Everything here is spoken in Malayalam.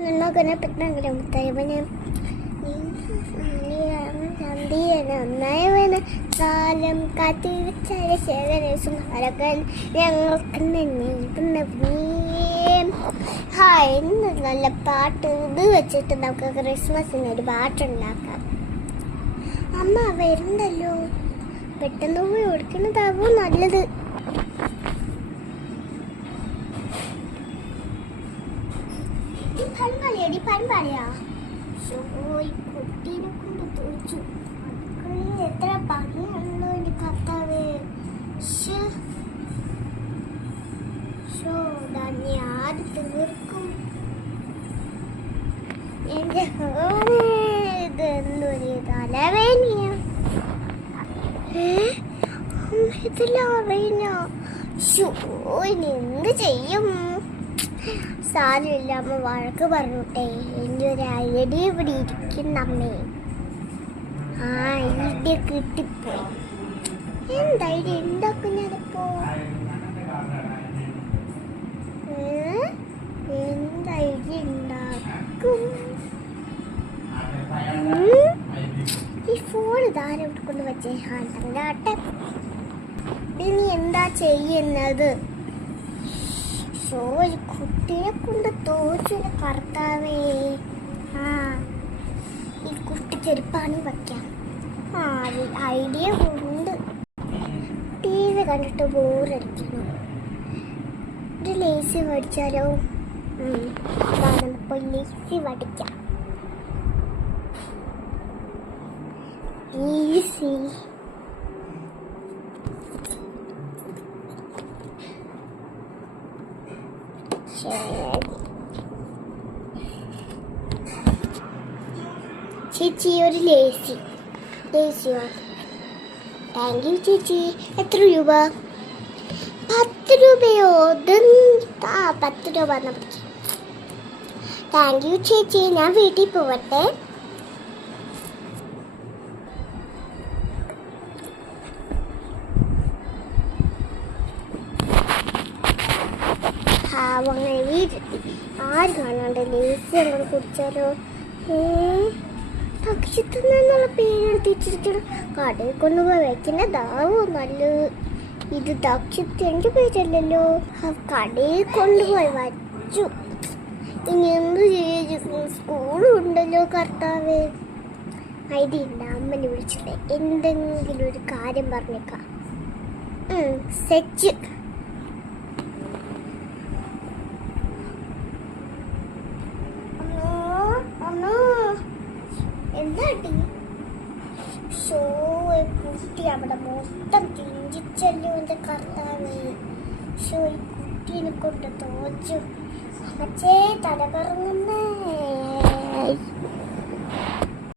Nagana petnagam tayvana ഒന്നായവന കാലം കാത്തിരിച്ചായ ശേഖരസുന്ദരകൻ ഞങ്ങൾക്ക് ഹായ് ഇന്ന് നല്ല പാട്ട് ഇത് വെച്ചിട്ട് നമുക്ക് ക്രിസ്മസിന് ഒരു പാട്ടുണ്ടാക്കാം. അമ്മ വരുന്നല്ലോ, പെട്ടെന്ന് പോയി കൊടുക്കുന്നതാവും നല്ലത്. പൻപാളിയാ കുട്ടീനെ കൊണ്ട് തോച്ചു. എത്ര പണിയാണല്ലോ എൻ്റെ കർത്താവേ. ആര് തീർക്കും എൻ്റെ ഇതെന്തൊരു തലവേനിയ. ഇതെല്ലാം അറിയില്ല. ഇനി എന്ത് ചെയ്യും? സാരമില്ല, അമ്മ വഴക്ക് പറഞ്ഞോട്ടെ. എൻ്റെ ഒരു ഐഡിയ ഇവിടെ ഇരിക്കുന്നമ്മേ. ആ ഐഡിയ കിട്ടിപ്പോയി. എന്ത് ഐഡിയ ഉണ്ടാക്കും ഞാനിപ്പോ? എന്ത് ഐഡിയ ഉണ്ടാക്കും? ഈ ഫോൺ ഇതാരും കൊണ്ട് വെച്ചേ. ഹാട്ടെ, ഇനി എന്താ ചെയ്യുന്നത്? ഒരു കുട്ടിയെ കൊണ്ട് തോച്ചിന് കർത്താവേ. ഈ കുട്ടി ചെരുപ്പാണ് വയ്ക്കാം. ഐഡിയ ഉണ്ട്. ടി വി കണ്ടിട്ട് ബോറടിക്കണം. ഒരു ലേസി മേടിച്ചാലോ? നമുക്ക് ലേസി മേടിക്കാം. ഈസി ചേച്ചി, ഒരു ലേസി. താങ്ക് യു ചേച്ചി. എത്ര രൂപ? 10 രൂപയോ? 10 രൂപ. താങ്ക് യു ചേച്ചി. ഞാൻ വീട്ടിൽ പോവട്ടെ. ആര് കാണാണ്ട് ലേസി അങ്ങോട്ട് കുടിച്ചാലോ? തക്ഷിത്തുന്നുള്ള പേരെടുത്തിരിക്കണം. കടയിൽ കൊണ്ടുപോയി വെക്കുന്നതാവോ നല്ലത്. ഇത് തക്ഷിത്ത് എൻ്റെ പേരല്ലല്ലോ. കടയിൽ കൊണ്ടുപോയി വച്ചു. ഇനി എന്ത് ചെയ്യും? സ്കൂളുണ്ടല്ലോ കർത്താവേ. ഐഡിയ ഉണ്ട്. അമ്മനെ വിളിച്ചിട്ട് എന്തെങ്കിലും ഒരു കാര്യം പറഞ്ഞേക്കാം. സെറ്റ്. എന്താട്ടി കുട്ടി അവിടെ മൊത്തം തിരിച്ചല്ലോ എൻ്റെ കർത്താവേ. ഈ കുട്ടീനെ കൊണ്ട് തോച്ചു. അച്ഛേ തല കറങ്ങുന്നേ.